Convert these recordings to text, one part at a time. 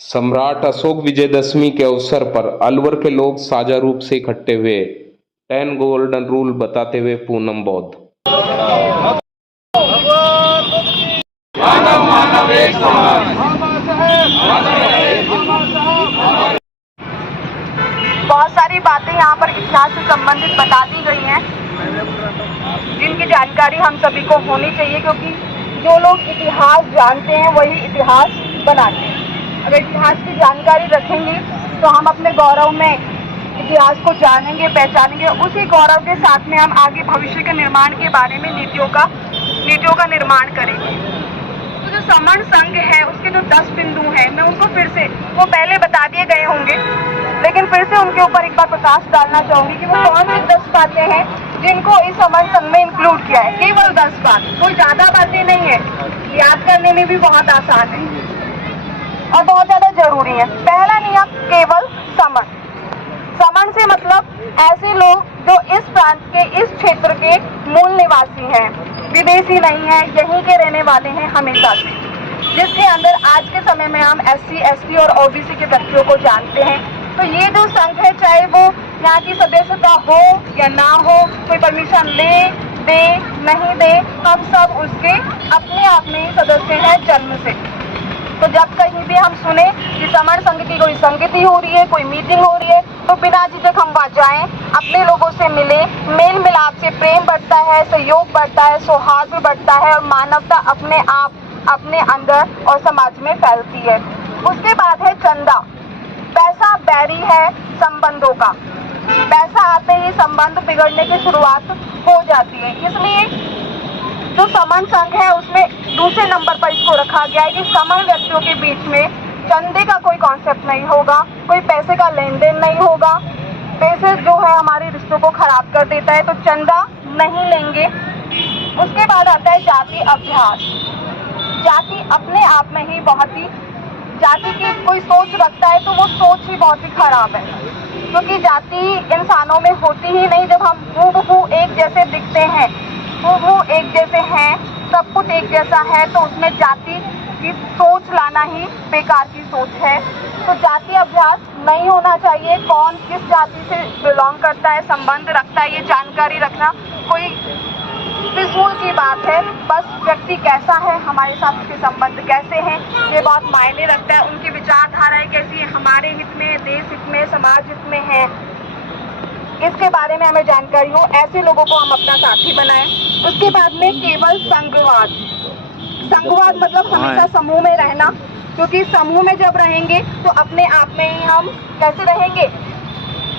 सम्राट अशोक विजयदशमी के अवसर पर अलवर के लोग साझा रूप से इकट्ठे हुए। 10 गोल्डन रूल बताते हुए पूनम बौद्ध। मानव मानव एक समान। बहुत सारी बातें यहाँ पर इतिहास से संबंधित बता दी गई हैं, जिनकी जानकारी हम सभी को होनी चाहिए, क्योंकि जो लोग इतिहास जानते हैं वही इतिहास बनाते हैं। अगर इतिहास की जानकारी रखेंगे तो हम अपने गौरव में इतिहास को जानेंगे, पहचानेंगे। उसी गौरव के साथ में हम आगे भविष्य के निर्माण के बारे में नीतियों का निर्माण करेंगे। तो जो समण संघ है उसके जो 10 बिंदु हैं, मैं उनको फिर से, वो पहले बता दिए गए होंगे, लेकिन फिर से उनके ऊपर एक बार प्रकाश डालना चाहूंगी कि वो कौन सी 10 बातें हैं जिनको इस समण संघ में इंक्लूड किया है। केवल 10 बात, कोई ज्यादा बातें नहीं है, याद करने में भी बहुत आसान है और बहुत ज्यादा जरूरी है। पहला नियम, केवल समण। समण से मतलब ऐसे लोग जो इस प्रांत के, इस क्षेत्र के मूल निवासी हैं, विदेशी नहीं है, यहीं के रहने वाले हैं हमेशा से, जिसके अंदर आज के समय में हम SC, ST और OBC के व्यक्तियों को जानते हैं। तो ये जो संघ है, चाहे वो यहाँ की सदस्यता हो या ना हो, कोई परमिशन ले दे नहीं दे, हम सब उसके अपने आप में ही सदस्य हैं जन्म से। तो जब कहीं भी हम सुने कि समण संघ की कोई संगति हो रही है, कोई मीटिंग हो रही है, तो बिना झिझक हम वहाँ जाएं, अपने लोगों से मिले, मेल मिलाप से प्रेम बढ़ता है, सहयोग बढ़ता है, सौहार्द बढ़ता है और मानवता अपने आप अपने अंदर और समाज में फैलती है। उसके बाद है चंदा। पैसा बैरी है संबंधों का, पैसा आते ही संबंध बिगड़ने की शुरुआत हो जाती है। इसलिए जो समण संघ है उसमें दूसरे नंबर पर इसको रखा गया है कि समण व्यक्तियों के बीच में चंदे का कोई कॉन्सेप्ट नहीं होगा, कोई पैसे का लेन देन नहीं होगा। पैसे जो है हमारे रिश्तों को खराब कर देता है, तो चंदा नहीं लेंगे। उसके बाद आता है जाति अभ्यास। जाति अपने आप में ही बहुत ही, जाति की कोई सोच रखता है तो वो सोच ही बहुत ही खराब है, क्योंकि जाति इंसानों में होती ही नहीं। जब हम हूबहू एक जैसे दिखते हैं, वो एक जैसे हैं, सब कुछ एक जैसा है, तो उसमें जाति की सोच लाना ही बेकार की सोच है। तो जाति अभ्यास नहीं होना चाहिए। कौन किस जाति से बिलोंग करता है, संबंध रखता है, ये जानकारी रखना कोई फिजूल की बात है। बस व्यक्ति कैसा है, हमारे साथ उसके संबंध कैसे हैं, ये बहुत मायने रखता है। उनकी विचारधाराएं कैसी है, हमारे हित में, देश हित में, समाज हित में है, इसके बारे में हमें जानकारी हो। ऐसे लोगों को हम अपना साथी बनाएं। उसके बाद में केवल संघवाद। संघवाद मतलब हमेशा समूह में रहना, क्योंकि समूह में जब रहेंगे तो अपने आप में ही हम कैसे रहेंगे,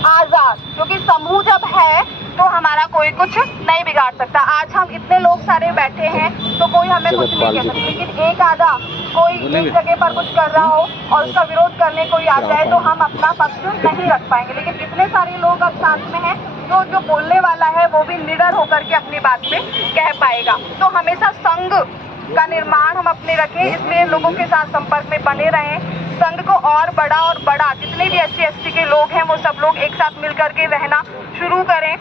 आजाद। क्योंकि समूह जब है तो हमारा कोई कुछ नहीं बिगाड़ सकता। आज हम इतने लोग सारे बैठे हैं तो कोई हमें कुछ नहीं कह सकता, लेकिन एक आधा कोई एक जगह पर कुछ कर रहा हो और उसका विरोध करने कोई आ जाए तो हम अपना पक्ष नहीं रख पाएंगे। लेकिन इतने सारे लोग अब साथ में हैं तो जो बोलने वाला है वो भी निडर होकर के अपनी बात में कह पाएगा। तो हमेशा संघ का निर्माण हम अपने रखें, इसलिए लोगों के साथ संपर्क में बने रहें। संघ को और बड़ा जितने भी SC, ST के लोग हैं वो सब लोग एक साथ मिल करके रहना शुरू करें।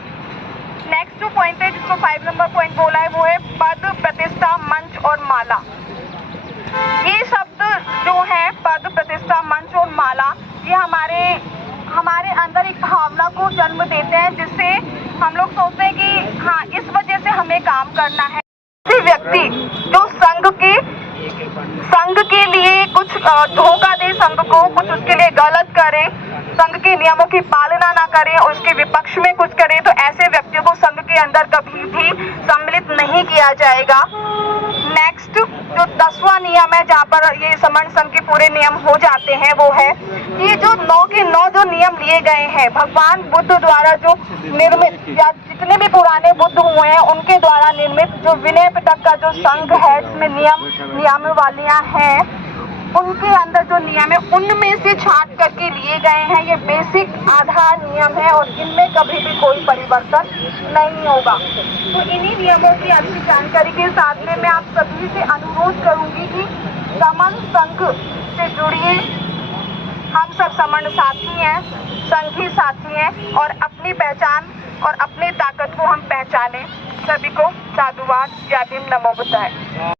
नेक्स्ट जो पॉइंट है, जिसको 5 नंबर पॉइंट बोला है, वो है पद, प्रतिष्ठा, मंच और माला। ये शब्द जो है, पद, प्रतिष्ठा, मंच और माला, ये हमारे अंदर एक भावना को जन्म देते हैं, जिससे हम लोग सोचते हैं कि हाँ, इस वजह से हमें काम करना है। किसी व्यक्ति जो संघ के लिए कुछ धोखा दे, संघ को कुछ उसके लिए गलत करे, संघ के नियमों की पालना ना करे और उसके विपक्ष में कुछ करे, तो ऐसे व्यक्तियों को संघ के अंदर कभी भी सम्मिलित नहीं किया जाएगा। नेक्स्ट जो 10वां नियम है, जहाँ पर ये समण संघ के पूरे नियम हो जाते हैं, वो है कि ये जो 9 के 9 जो नियम लिए गए हैं भगवान बुद्ध द्वारा जो निर्मित, या जितने भी पुराने बुद्ध हुए हैं उनके द्वारा निर्मित जो विनय पिटक का जो संघ है, जिसमें नियमावलियां हैं, उनके अंदर जो नियम है उनमें से छांट करके लिए गए हैं। ये बेसिक आधार नियम है और इनमें कभी भी कोई परिवर्तन नहीं होगा। तो इन्हीं नियमों की अच्छी जानकारी के साथ में मैं आप सभी से अनुरोध करूंगी कि समण संघ से जुड़िए। हम सब समण साथी हैं, संघी साथी हैं और अपनी पहचान और अपनी ताकत को हम पहचानें। सभी को साधुवाद। जय भीम, नमो बुद्धाय।